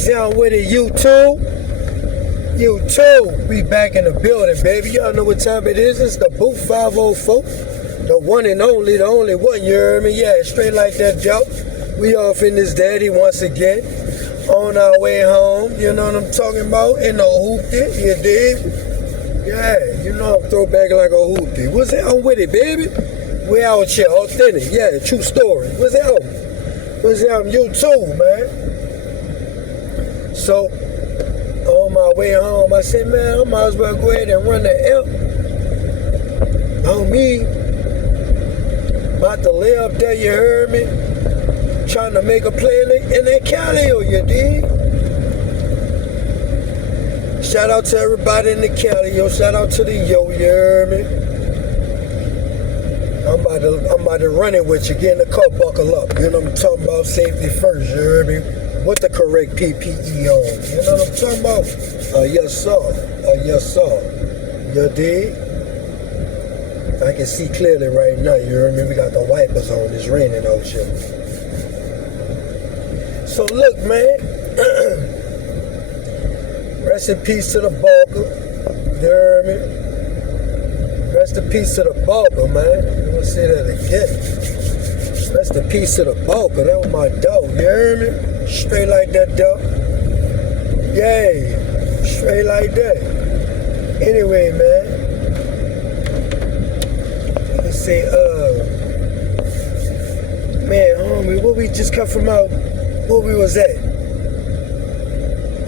Sound with it, you too? You too. We back in the building, baby. Y'all know what time it is. It's the Booth 504. The one and only, the only one, you heard me? Yeah, straight like that, dope. We off in this daddy once again. On our way home, you know what I'm talking about? In the hoopty, you dig? Yeah, you know I'm throwback like a hoopty. What's out with it, baby? We out here, authentic. Yeah, true story. What's out? What's out? You too, man. So, on my way home, I said, man, I might as well go ahead and run the L on me. About to lay up there, you heard me? Trying to make a play in that Cali, you dig? Shout out to everybody in the Cali, yo. Shout out to the yo, you heard me? I'm about to run it with you, getting the car buckle up. You know what I'm talking about? Safety first, you heard me? With the correct PPE on. You know what I'm talking about? Yes, sir. Yes, sir. You dig? I can see clearly right now, you heard me? We got the wipers on. It's raining out here. So look, man. Rest in peace to the barker. You heard me? Rest in peace to the barker, man. I'm gonna say that again. Rest in peace to the barker. That was my dog. You heard me? Straight like that, dog. Yay. Straight like that. Anyway, man. Let's say, man, homie, where we just come from out, where we was at?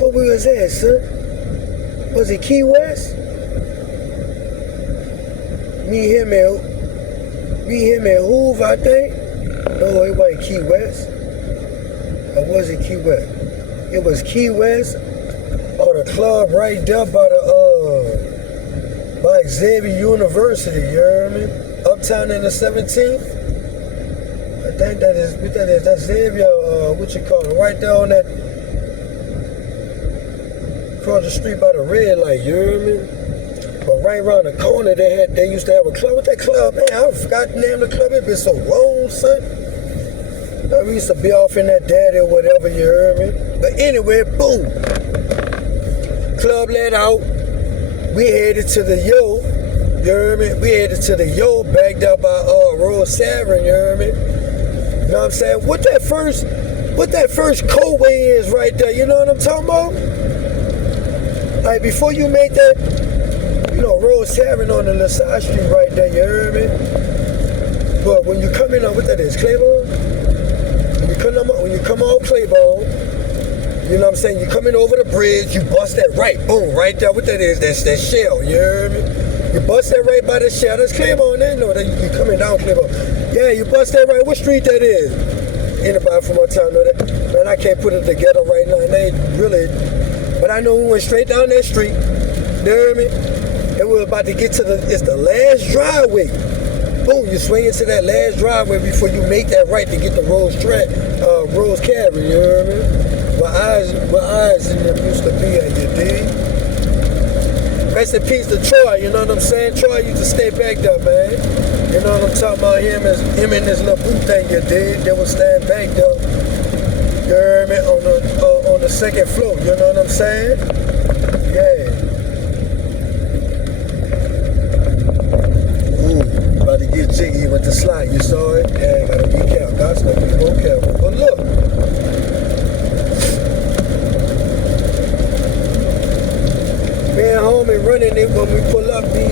Where we was at, son? Was it Key West? Me, him, and Hoover, I think. No, it wasn't Key West. Or was it Key West? It was Key West, or the club right there by by Xavier University, you heard me? Uptown in the 17th. I think that's Xavier, what you call it? Right there on that, across the street by the red light, you heard me? But right around the corner, they used to have a club. What that club, man? I forgot the name of the club. It been so long, son. We used to be off in that daddy or whatever, you heard me? But anyway, boom. Club let out. We headed to the yo, you heard me? We headed to the yo, backed up by Rose Savin, you heard me? You know what I'm saying? What that first co-way is right there, you know what I'm talking about? Like before you make that, you know, Rose Savin on the LaSalle Street right there, you heard me? But when you come in on what that is, Claiborne? When you come on Claiborne, you know what I'm saying? You coming over the bridge, you bust that right, boom, right there. What that is? That's that shell, you heard me? You bust that right by the shell. That's Claiborne there. No, you coming down Claiborne. Yeah, you bust that right. What street that is? Anybody from our town know that? Man, I can't put it together right now. And they really, but I know we went straight down that street. You heard me? And we're about to get to it's the last driveway. Boom, you swing into that last driveway before you make that right to get the Rose Cabin, you heard me? Where eyes in them used to be at, you dig? Rest in peace to Troy, you know what I'm saying? Troy used to stay back there, man. You know what I'm talking about? Him and his little boo thing, you dig? They would stand back there, you heard me? On the second floor, you know what I'm saying? Yeah. About to get jiggy with the slide, you saw it? Yeah, gotta be careful. God's gonna be more careful. But look. Man, homie running it when we pull up, be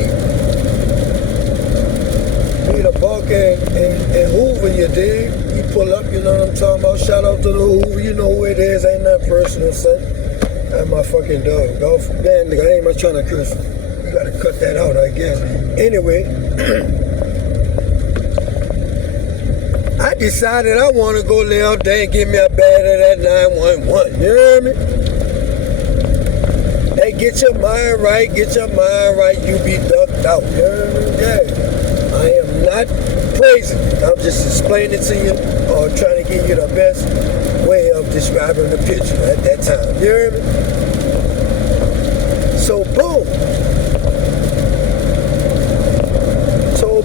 the Barker and Hoover, you dig? You pull up, you know what I'm talking about? Shout out to the Hoover, you know who it is. Ain't nothing personal, son. That's my fucking dog. Man, nigga, I ain't even trying to curse. You gotta cut that out, I guess. Anyway. I decided I want to go lay out there and give me a bad of that 911. You hear me? Hey, get your mind right, you be ducked out. You hear me? Yeah. I am not praising you. I'm just explaining to you or trying to give you the best way of describing the picture at that time. You hear me? So, boom.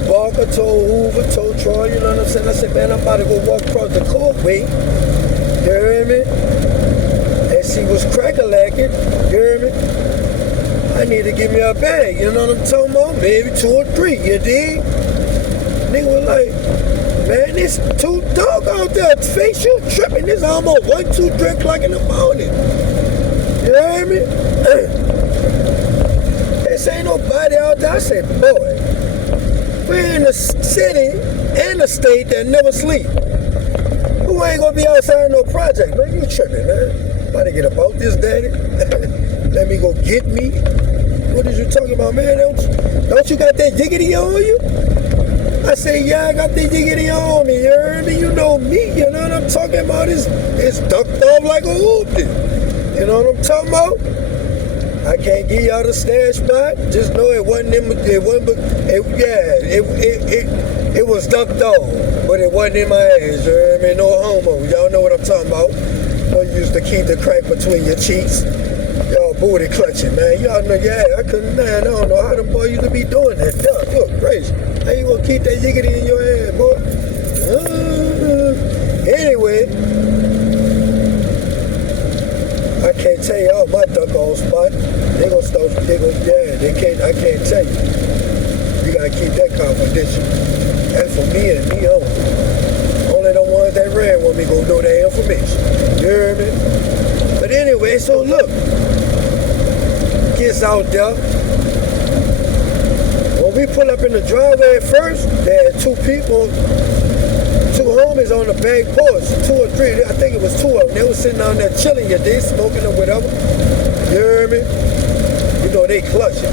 Barker, told Hoover, told Troy, you know what I'm saying? I said, man, I'm about to go walk across the causeway. You hear me? And she was crack-a-lacking, you hear me? I need to give me a bag, you know what I'm talking about? Maybe 2 or 3, you dig? Nigga was like, man, it's too dark out there. Face you tripping. It's almost 1, 2, 3 o'clock in the morning. You hear me? This ain't nobody out there. I say, boy, we're in the city and the state that never sleep. Who ain't gonna be outside no project? Man, you tripping, man. About to get about this, daddy. Let me go get me. What is you talking about, man? Don't you got that jiggity on you? I say, yeah, I got the jiggity on me, you heard me? You know me, you know what I'm talking about? It's ducked off like a hoopty. You know what I'm talking about? I can't give y'all the stash spot. Just know it wasn't it was ducked off, but it wasn't in my ass, you heard me? No homo. Y'all know what I'm talking about. You used to keep the crack between your cheeks. Y'all booty clutching, man. Y'all know, yeah, I couldn't, man. I don't know how them boys used to be doing that. Duck, you're crazy. How you gonna keep that jiggity in your hand, boy? Anyway, I can't tell you all my duck on spot. They can't, I can't tell you. You gotta keep that confidential. That's for me and me only. Only the ones that ran with me gonna know that information. You hear me? But anyway, so look. Gets out there. When we pull up in the driveway at first, there had 2 people, 2 homies on the back porch, 2 or 3, I think it was 2 of them. They were sitting down there chilling, you dig, smoking or whatever. You hear me? You know, they clutching.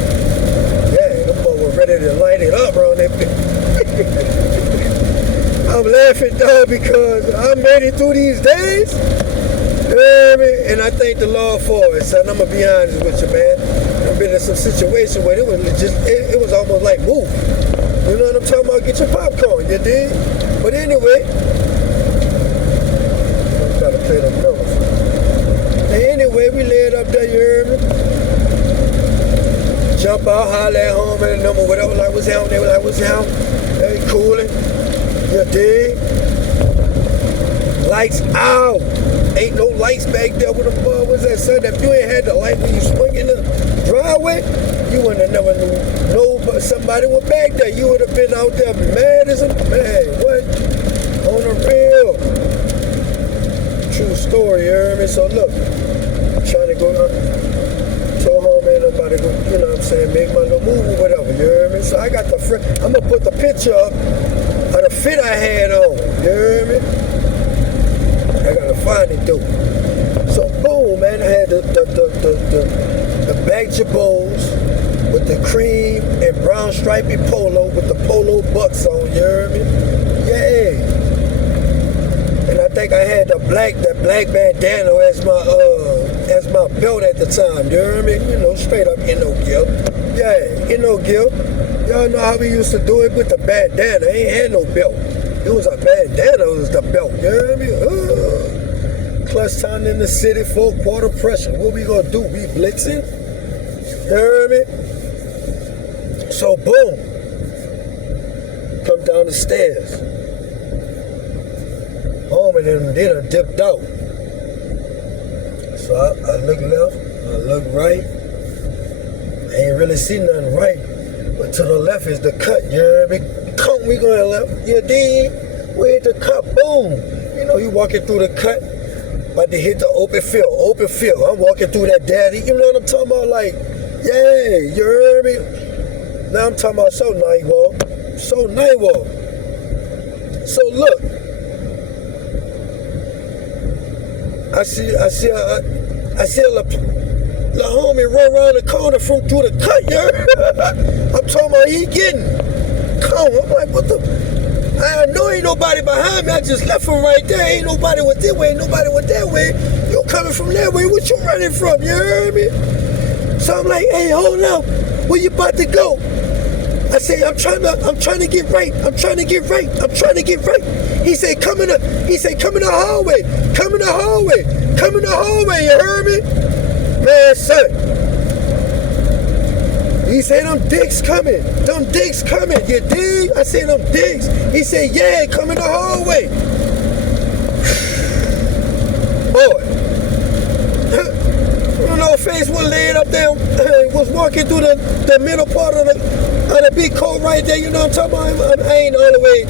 Yeah, them boys were ready to light it up around that bitch. I'm laughing, dog, because I made it through these days. You hear me? And I thank the Lord for it, son. I'm going to be honest with you, man. I've been in some situation where it was just, it was almost like movie. You know what I'm talking about? Get your popcorn, you dig? But anyway, I'm trying to play them numbers. Anyway, we laid up there, you heard me? Jump out, holler at home at the number, whatever, like, what's down? They were like, what's down? They cooling, you dig? Lights out. Ain't no lights back there with them was that, son? If you ain't had the light when you swing in the driveway, you wouldn't have never knew but somebody was back there. You would have been out there mad as a man. What? On the real. True story, you heard me? So look, I'm trying to go told home, man, I'm about to go, you know what I'm saying, make my little move or whatever, you heard me? So I got I'm gonna put the picture up of the fit I had on, you heard me? I gotta find it though. So boom, man, I had the Baggia Boyz with the cream and brown stripy polo with the polo bucks on, you heard me? Yeah. And I think I had that black bandana as my belt at the time, you heard me? You know, straight up in no guilt. Yeah, in no guilt. Y'all know how we used to do it with the bandana. I ain't had no belt. It was a bandana, it was the belt, you heard me? Clutch time in the city, 4-quarter pressure. What we gonna do? We blitzing? You heard me? So boom, come down the stairs. Home and then they done dipped out. So I look left, I look right. I ain't really see nothing right. But to the left is the cut, you heard me? Come, we going left, you dig? We hit the cut, boom. You know, you walking through the cut, about to hit the open field. I'm walking through that daddy, you know what I'm talking about? Like, yeah, you heard me? Now I'm talking about so nightwalk. So look, I see a homie run around the corner from through the cut, you heard? I'm talking about he getting come. I'm like, what the? I know ain't nobody behind me. I just left him right there. Ain't nobody went this way, nobody went that way. You coming from that way, what you running from, you heard me? So I'm like, hey, hold up, where you about to go? I say, I'm trying to get right. He said, come in the hallway. You heard me? Man, son. He said, them dicks coming, you dig? I said, them dicks. He said, yeah, come in the hallway. Boy, little face was laying up there, was walking through the middle part of the big coat right there, you know what I'm talking about? I ain't all the way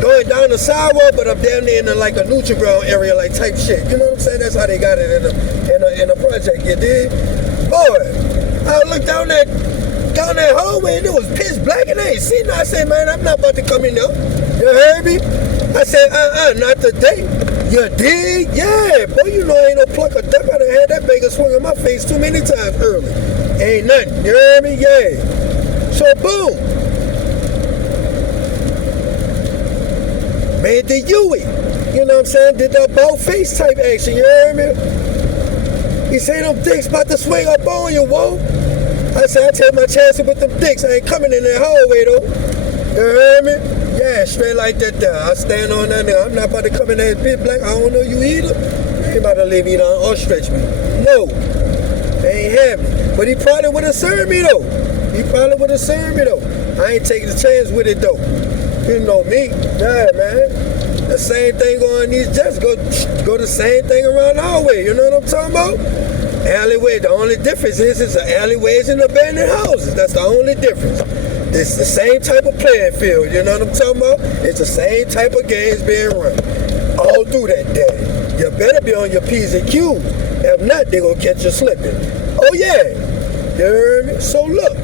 going down the sidewalk, but I'm down there in like a neutral ground area, like type shit. You know what I'm saying? That's how they got it in a project, you dig? Boy, I looked down that hallway and it was pitch black and I ain't seen nothing. I said, man, I'm not about to come in there. You heard me? I said, not today. You dig? Yeah, boy, you know ain't no pluck of duck. I done had that bagel swing in my face too many times early. Ain't nothing. You heard me? Yeah. So boom. Made the Yui. You know what I'm saying? Did the about face type action. You heard me? He said them dicks about to swing up on you, whoa. I said, I take my chances with them dicks. I ain't coming in that hallway though. You heard me? Yeah, straight like that there. I stand on that there. I'm not about to come in that bit black. I don't know you either. You ain't about to leave me down or stretch me. No. They ain't happening. But he probably would have served me though. I ain't taking the chance with it though. You know me. Yeah, man. The same thing on these jets. Go the same thing around the hallway. You know what I'm talking about? Alleyway. The only difference is it's the alleyways and abandoned houses. That's the only difference. It's the same type of playing field, you know what I'm talking about? It's the same type of games being run. All through that day. You better be on your P's and Q's. If not, they gonna catch you slipping. Oh yeah. You heard me? So look.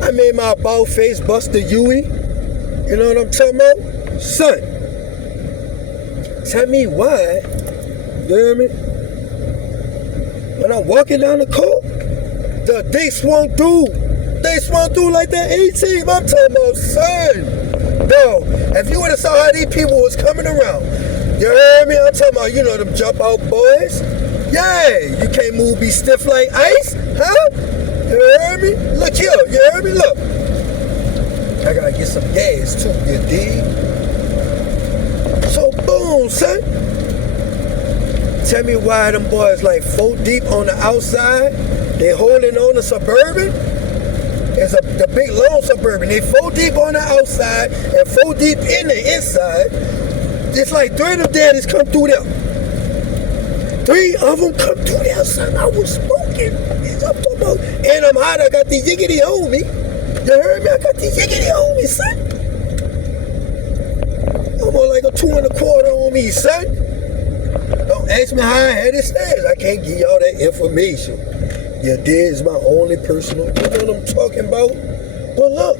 I made my about face Buster Yui. You know what I'm talking about? Son. Tell me why. You heard me? When I'm walking down the court, they swung through. They swung through like that A-team. I'm talking about, son. Bro, if you would have saw how these people was coming around, you heard me? I'm talking about, you know, them Jumpout Boyz. Yeah, you can't move, be stiff like ice, huh? You heard me? Look here, you heard me? Look. I gotta get some gas too, you dig? So boom, son. Tell me why them boys like 4 deep on the outside, they holding on the Suburban. It's the big long Suburban. They 4 deep on the outside and 4 deep in the inside. It's like 3 of them daddies come through there. 3 of them come through there, son. I was smoking. I'm talking about, and I'm hot. I got the yiggity on me. You heard me? I got the yiggity on me, son. I'm on like a 2 1/4 on me, son. Don't ask me how I had it stairs. I can't give y'all that information. Your dad is my only personal, you know what I'm talking about? But look,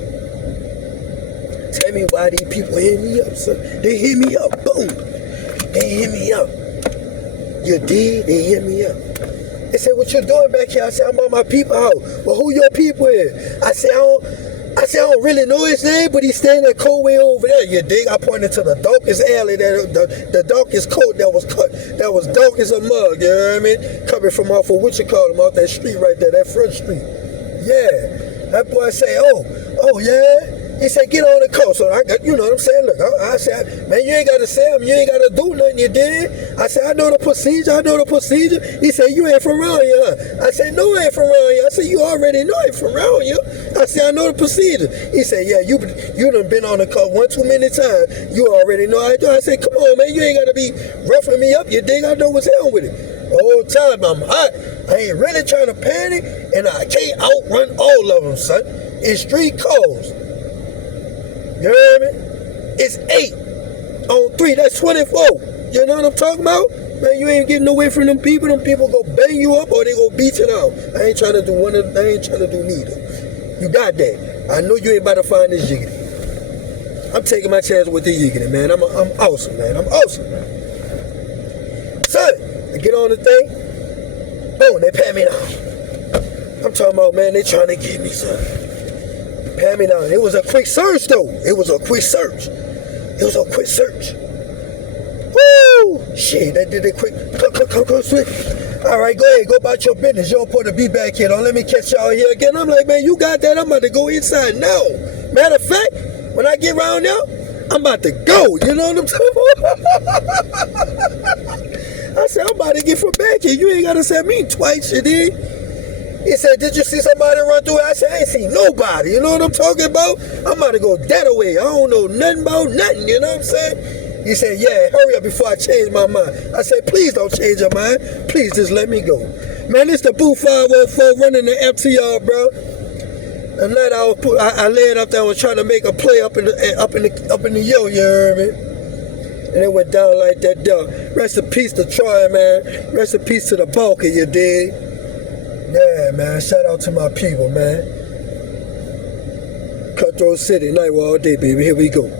tell me why these people hit me up, son. They hit me up, boom. They hit me up. You did? They hit me up. They said, what you doing back here? I said, I'm on my people house. Well, who your people is? I said, I don't really know his name, but he's staying that cold way over there. You dig? I pointed to the darkest alley, the darkest coat that was cut, that was dark as a mug, you know what I mean? Coming from off of what you call him, off that street right there, that front street. Yeah. That boy say, oh yeah? He said, get on the coast. So I got, you know what I'm saying? Look, I said, man, you ain't got to say him. You ain't got to do nothing, you did. I said, I know the procedure. He said, you ain't from around here, huh? I said, no, I ain't from around here. I said, you already know I ain't from around here. I said, I know the procedure. He said, yeah, you done been on the coast 1 too many times. You already know I do. I said, come on, man, you ain't got to be roughing me up, you dig? I know what's hell with it. The whole time I'm hot. I ain't really trying to panic, and I can't outrun all of them, son. It's street codes. You heard me? It's 8 on 3. That's 24. You know what I'm talking about? Man, you ain't getting away from them people. Them people go bang you up or they go beat you down. I ain't trying to do one of them. I ain't trying to do neither. You got that. I know you ain't about to find this yiggity. I'm taking my chance with the yiggity, man. I'm awesome, man. I'm awesome. Son, I get on the thing. Boom, they pat me down. I'm talking about, man, they trying to get me, son. Pat me down. It was a quick search, though. It was a quick search. Woo! Shit, they did it quick. Come, sweet. All right, go ahead. Go about your business. You don't put to be back here. Don't let me catch y'all here again. I'm like, man, you got that. I'm about to go inside now. Matter of fact, when I get around now, I'm about to go. You know what I'm talking about? I said, I'm about to get from back here. You ain't got to say me twice, you did. He said, did you see somebody run through it? I said, I ain't seen nobody. You know what I'm talking about? I'm about to go that away. I don't know nothing about nothing. You know what I'm saying? He said, yeah, hurry up before I change my mind. I said, please don't change your mind. Please just let me go. Man, it's the Boo 504 running the FTR, bro. The night I laid up there and was trying to make a play up in the yo, you heard me? And it went down like that, dog. Rest in peace to Troy, man. Rest in peace to the bulk of you dig. Yeah, man. Shout out to my people, man. Cutthroat City, Nightwall all day, baby. Here we go.